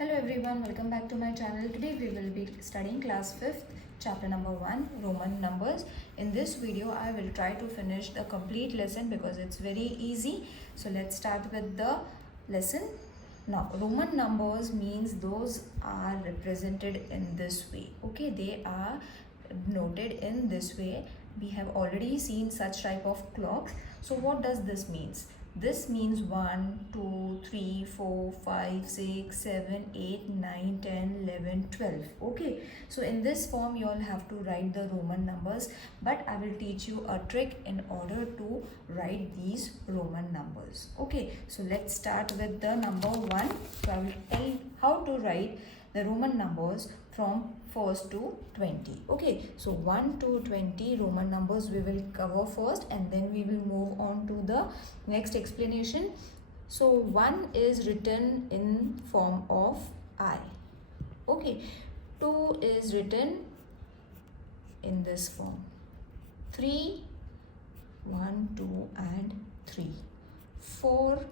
Hello everyone, welcome back to my channel. Today we will be studying class 5th, chapter number 1, Roman numbers. In this video, I will try to finish the complete lesson because it's very easy. So let's start with the lesson. Now, Roman numbers means those are represented in this way. Okay, they are noted in this way. We have already seen such type of clocks. So what does this means? This means 1, 2, 3, 4, 5, 6, 7, 8, 9, 10, 11, 12. Okay, so in this form you all have to write the Roman numbers, but I will teach you a trick in order to write these Roman numbers. Okay, so let's start with the number 1. So I will tell how to write the Roman numbers from 1st to 20. Okay, so 1 to 20 Roman numbers we will cover first, and then we will move on to the next explanation. So 1 is written in form of I. Okay, 2 is written in this form. 3, 1, 2 and 3. 4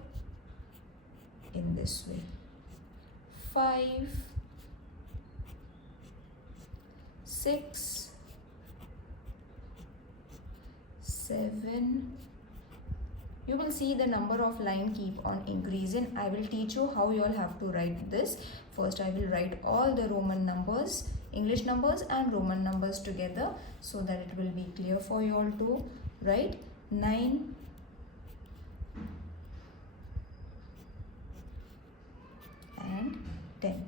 in this way. 5, 6, 7. You will see the number of line keep on increasing. I will teach you how you all have to write this. First I will write all the Roman numbers, English numbers and Roman numbers together, so that it will be clear for you all to write. 9, and 10.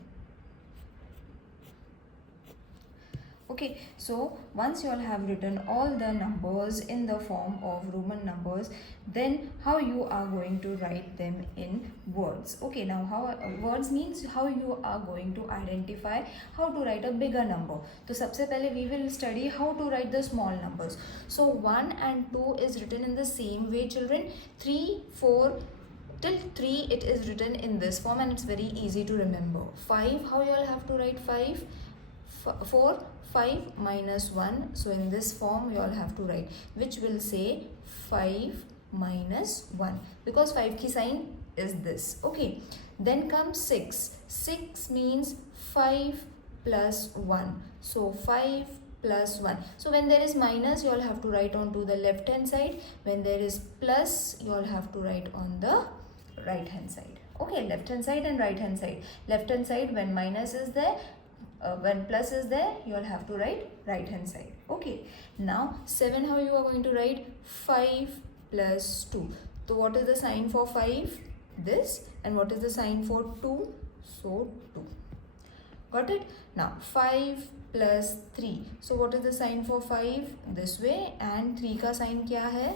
Okay, so once you all have written all the numbers in the form of Roman numbers, then how you are going to write them in words. Okay, now how words means how you are going to identify how to write a bigger number. So सबसे पहले we will study how to write the small numbers. So 1 and 2 is written in the same way, children. 3, 4 till 3 it is written in this form, and it's very easy to remember. 5, how you all have to write 5? 4, 5 minus 1. So in this form you all have to write, which will say 5 minus 1, because 5 ki sign is this. Okay, then comes 6. 6 means 5 plus 1. So 5 plus 1. So when there is minus, you all have to write on to the left hand side. When there is plus, you all have to write on the right hand side. Okay, left hand side and right hand side. Left hand side when minus is there, when plus is there, you all have to write right hand side. Okay, now 7, how you are going to write? 5 plus 2. So what is the sign for 5? This. And what is the sign for 2? So 2. Got it? Now 5 plus 3. So what is the sign for 5? This way. And 3 ka sign kya hai?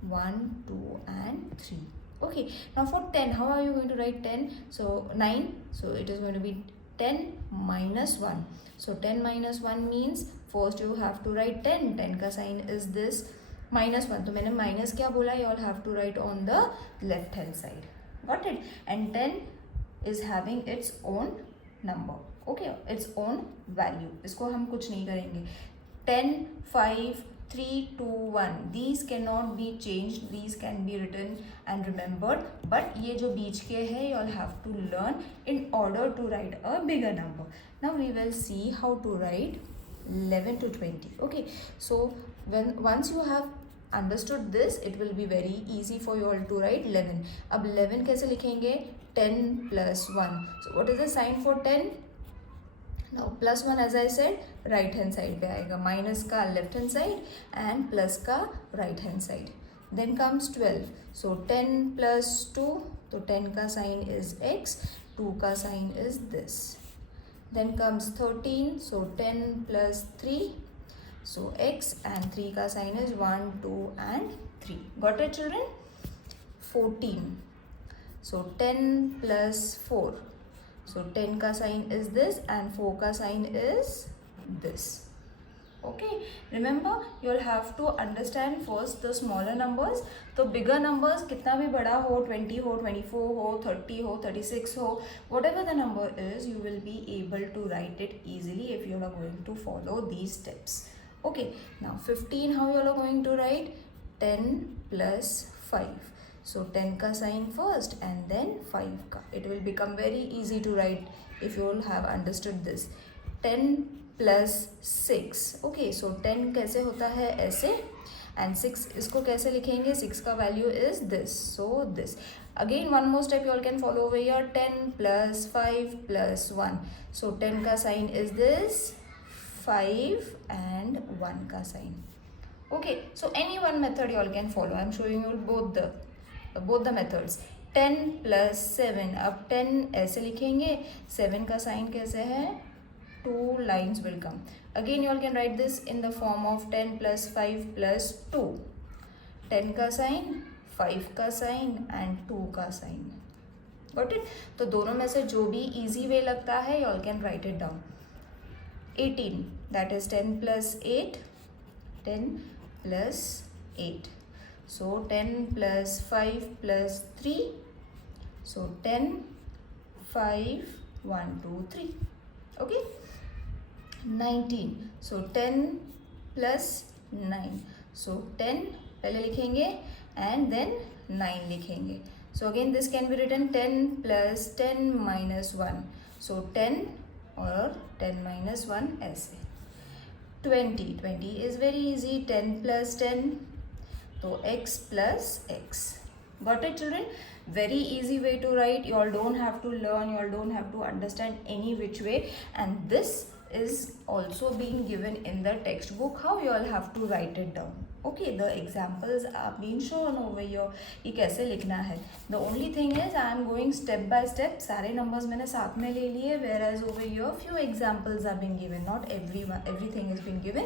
1, 2 and 3. Okay, now for 10, how are you going to write 10? So 9. So it is going to be 10 minus 1. So 10 minus 1 means first you have to write 10. 10 ka sign is this, minus 1. So मैंने minus क्या बोला? You all have to write on the left hand side. Got it? And 10 is having its own number. Okay, its own value. इसको हम कुछ नहीं करेंगे. 10, 5, 3, 2, 1. These cannot be changed. These can be written and remembered. But ये जो बीच के है, you all have to learn in order to write a bigger number. Now we will see how to write 11 to 20. Okay, so once you have understood this, it will be very easy for you all to write 11. अब 11 कैसे लिखेंगे? 10 plus 1. So what is the sign for 10? Now plus 1, as I said, right hand side पे आएगा, minus का left hand side and plus का right hand side. Then comes 12. So 10 plus 2, so 10 का sign is x, 2 का sign is this. Then comes 13. So 10 plus 3, so x, and 3 ka sign is 1, 2 and 3. Got it, children? 14. So 10 plus 4. So 10 ka sign is this and 4 ka sign is this. Okay, remember you will have to understand first the smaller numbers. तो bigger numbers कितना भी बड़ा हो, 20 हो, 24 हो, 30 हो, 36 हो, whatever the number is, you will be able to write it easily if you are going to follow these steps. Okay, now 15, how you are going to write? 10 plus 5. So 10 का sign first and then 5 का. It will become very easy to write if you all have understood this. 10 plus 6. Okay, so 10 कैसे होता है ऐसे, and 6 इसको कैसे लिखेंगे, 6 का value is this, so this. Again one more step you all can follow over here. 10 plus 5 plus 1. So 10 का sign is this, 5 and 1 का sign. Okay, so any one method you all can follow. I'm showing you both the methods. 10 plus 7. अब 10 ऐसे लिखेंगे, 7 का sign कैसे है, 2 lines will come. Again you all can write this in the form of 10 plus 5 plus 2. 10 का sign, 5 का sign and 2 का sign. Got it? तो दोनों में से जो भी easy way लगता है you all can write it down. 18, that is 10 plus 8. 10 plus 8. So 10 plus 5 plus 3. So 10, 5, 1, 2, 3. Okay. 19. So 10 plus 9. So 10 पहले लिखेंगे and then 9 लिखेंगे. So again this can be written 10 plus 10 minus 1. So 10 और 10 minus 1 ऐसे. 20. 20 is very easy. 10 plus 10. So x plus x. Got it, children? Very easy way to write. You all don't have to learn. You all don't have to understand any which way. And this is also being given in the textbook how you all have to write it down. Okay, the examples are being shown over here. ये कैसे लिखना है. The only thing is I am going step by step. सारे numbers मैंने साथ में ले लिए. Whereas over here few examples are being given. Not everything is being given.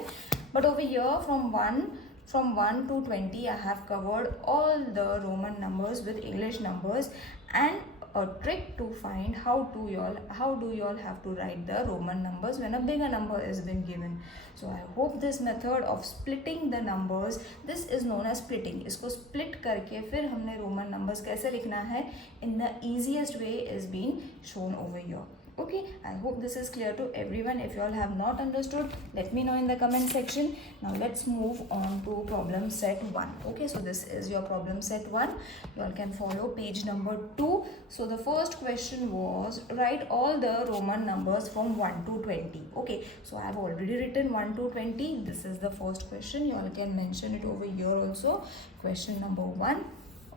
But over here from 1 to 20 I have covered all the Roman numbers with English numbers and a trick to find how do you all have to write the Roman numbers when a bigger number is been given. So I hope this method of splitting the numbers, this is known as splitting. इसको split करके फिर हमने Roman numbers कैसे लिखना है in the easiest way is being shown over here. Okay, I hope this is clear to everyone. If you all have not understood, let me know in the comment section. Now let's move on to problem set 1. Okay, so this is your problem set 1. You all can follow page number 2. So the first question was write all the Roman numbers from 1 to 20. Okay, so I have already written 1 to 20. This is the first question. You all can mention it over here also. Question number 1.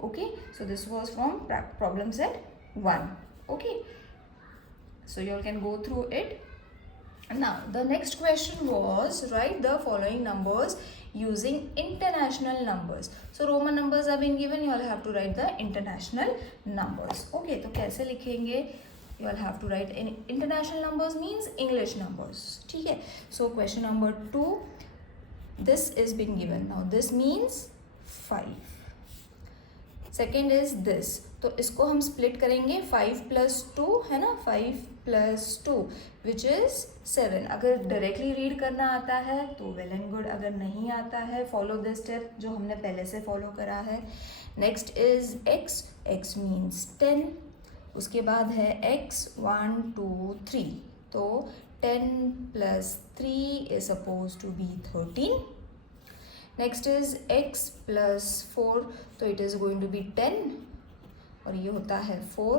Okay, so this was from problem set 1. Okay. So you all can go through it. Now the next question was write the following numbers using international numbers. So Roman numbers are being given. You all have to write the international numbers. Okay, तो कैसे लिखेंगे? You all have to write in international numbers means English numbers. ठीक है? So question number 2. This is being given. Now this means 5. Second is this. तो इसको हम split करेंगे 5 plus 2 है ना, 5 plus 2 which is 7. अगर directly read करना आता है तो well and good. अगर नहीं आता है follow this step जो हमने पहले से follow करा है. Next is x. x means 10. उसके बाद है x 1 2 3. तो 10 plus 3 is supposed to be 13. Next is x plus 4. तो it is going to be 10. और ये होता है 4.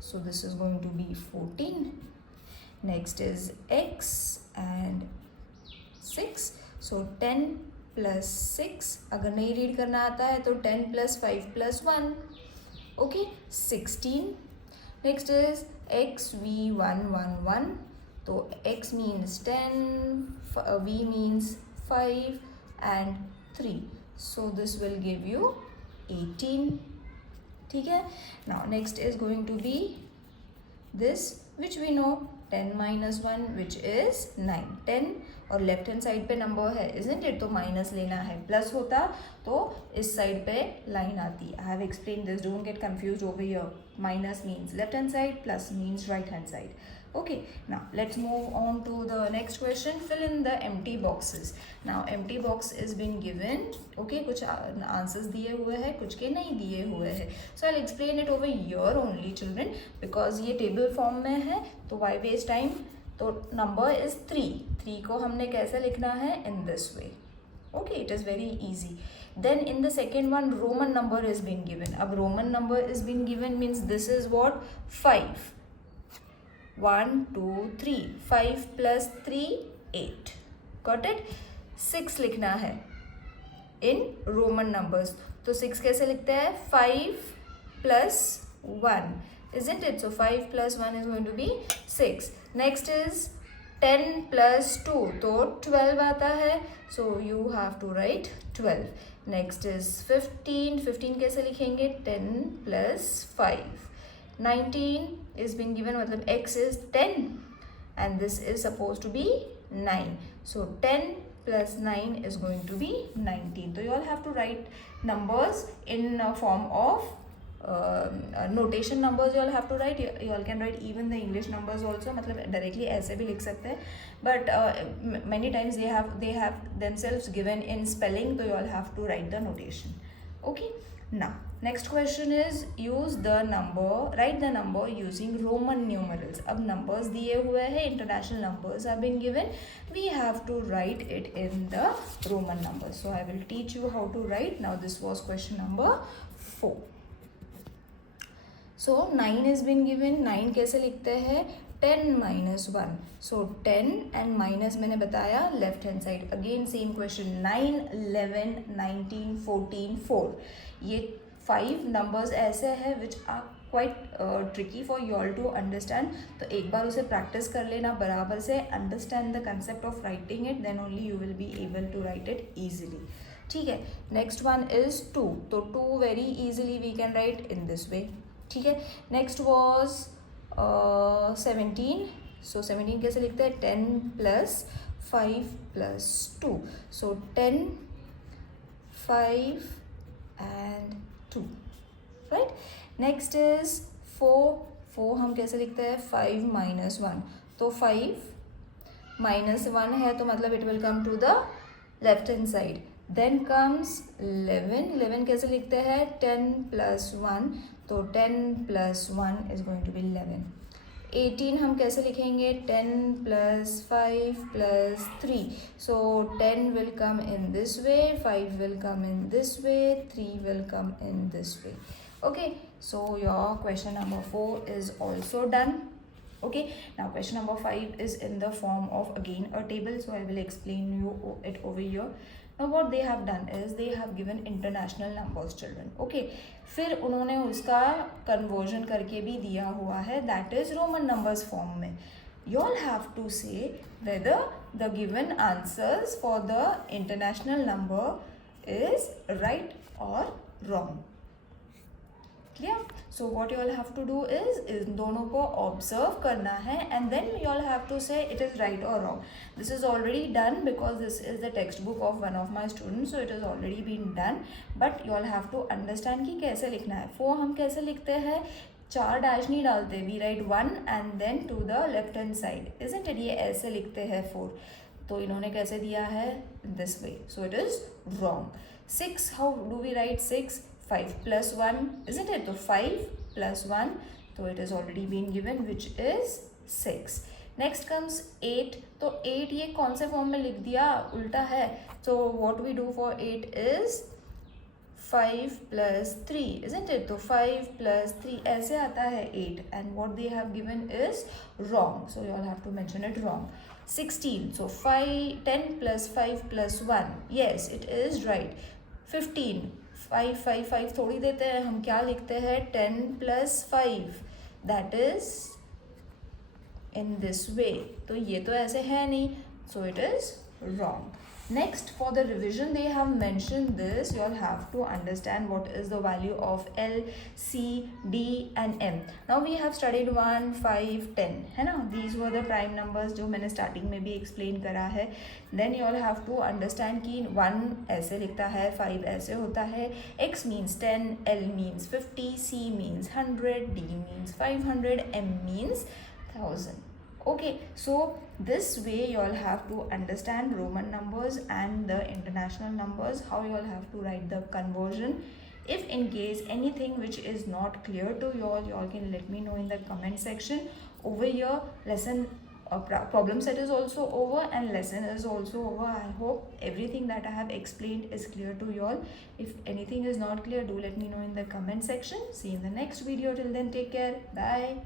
So this is going to be 14. Next is x and 6. So 10 plus 6. अगर नहीं रीड करना आता है तो 10 plus 5 plus 1. Okay, 16. Next is x v 1 1 1. तो x means 10, v means 5 and 3. So this will give you 18. ठीक है. Now next is going to be this which we know 10 minus 1 which is 9. 10 और left hand side पे number है isn't it, तो minus लेना है. Plus होता तो इस साइड पे लाइन आती. I have explain this, don't get confused over here. Minus means left hand side, plus means right hand side. Okay, now let's move on to the next question. Fill in the empty boxes. Now empty box is been given. Okay, कुछ answers दिए हुए हैं, कुछ के नहीं दिए हुए हैं. So I'll explain it over here only children because ये table form में है तो why waste time. तो number is 3. 3 को हमने कैसे लिखना है in this way. Okay, it is very easy. Then in the second one, Roman number is being given. Ab Roman number is being given means this is what? 5. 1, 2, 3. 5 plus 3, 8. Got it? 6 लिखना है in Roman numbers. तो 6 कैसे लिखते हैं? 5 plus 1. Isn't it? So 5 plus 1 is going to be 6. Next is 10 plus 2. तो 12 आता है. So you have to write 12. Next is 15. 15 कैसे लिखेंगे? 10 plus 5. 19 is being given, मतलब x is 10 and this is supposed to be 9. So 10 plus 9 is going to be 19. So you all have to write numbers in form of notation numbers. You all have to write. You all can write even the English numbers also. मतलब directly ऐसे भी लिख सकते हैं. But many times they have themselves given in spelling. So you all have to write the notation. Okay. Now next question is write the number using Roman numerals. अब numbers दिए हुए हैं, international numbers have been given. We have to write it in the Roman numbers. So I will teach you how to write. Now this was question number 4. So 9 is been given. 9 कैसे लिखते हैं? 10 minus 1. So 10 and minus मैंने बताया left hand side. Again same question. 9, 11, 19, 14, 4. ये 5 numbers ऐसे हैं which are quite tricky for you all to understand. तो एक बार उसे practice कर लेना बराबर से. Understand the concept of writing it, then only you will be able to write it easily. ठीक है. Next one is 2. तो 2 very easily we can write in this way. ठीक है. Next was 17. So 17 कैसे लिखते हैं? 10 plus 5 plus 2. So 10, 5 and 2. Right. Next is 4. 4 हम कैसे लिखते हैं? 5 minus 1. तो 5 minus 1 है तो मतलब it will come to the left hand side. Then comes 11. 11 कैसे लिखते हैं? 10 plus 1. तो 10 plus 1 is going to be 11. 18 हम कैसे लिखेंगे? 10 plus 5 plus 3. So 10 will come in this way, 5 will come in this way, 3 will come in this way. Okay, so your question number 4 is also done. Okay, now question number 5 is in the form of again a table. So I will explain you it over here. Now what they have done is they have given international numbers children. Okay, फिर उन्होंने उसका conversion करके भी दिया हुआ है, that is Roman numbers form में. You all have to say whether the given answers for the international number is right or wrong. Clear? So what you all have to do is दोनों को observe करना है and then you all have to say it is right or wrong. This is already done because this is the textbook of one of my students, so it has already been done. But you all have to understand कि कैसे लिखना है. 4 हम कैसे लिखते हैं? 4 dash नहीं डालते. We write 1 and then to the left hand side. Isn't it? ये ऐसे लिखते हैं 4. तो इन्होंने कैसे दिया है? This way. So it is wrong. 6, how do we write 6? 5 plus 1, isn't it? So 5 plus 1, so it has already been given, which is 6. Next comes 8. तो 8 ये कौन से फॉर्म में लिख दिया? उल्टा है. So what we do for 8 is 5 plus 3, isn't it? तो 5 plus 3 ऐसे आता है 8 and what they have given is wrong. So you all have to mention it wrong. 16. So 10 plus 5 plus 1. Yes, it is right. 15. 5 5 5 थोड़ी देते हैं, हम क्या लिखते हैं? 10 plus 5. That is in this way. तो ये तो ऐसे है नहीं. So it is wrong. Next, for the revision, they have mentioned this. You all have to understand what is the value of L, C, D and M. Now we have studied 1, 5, 10, है ना? These were the prime numbers जो मैंने starting में भी explain करा है. Then you all have to understand कि 1 ऐसे लिखता है, 5 ऐसे होता है. X means 10, L means 50, C means 100, D means 500, M means 1000. Okay, so this way you all have to understand Roman numbers and the international numbers, how you all have to write the conversion. If in case anything which is not clear to you all can let me know in the comment section. Over here lesson problem set is also over and lesson is also over. I hope everything that I have explained is clear to you all. If anything is not clear, do let me know in the comment section. See you in the next video. Till then, take care. Bye.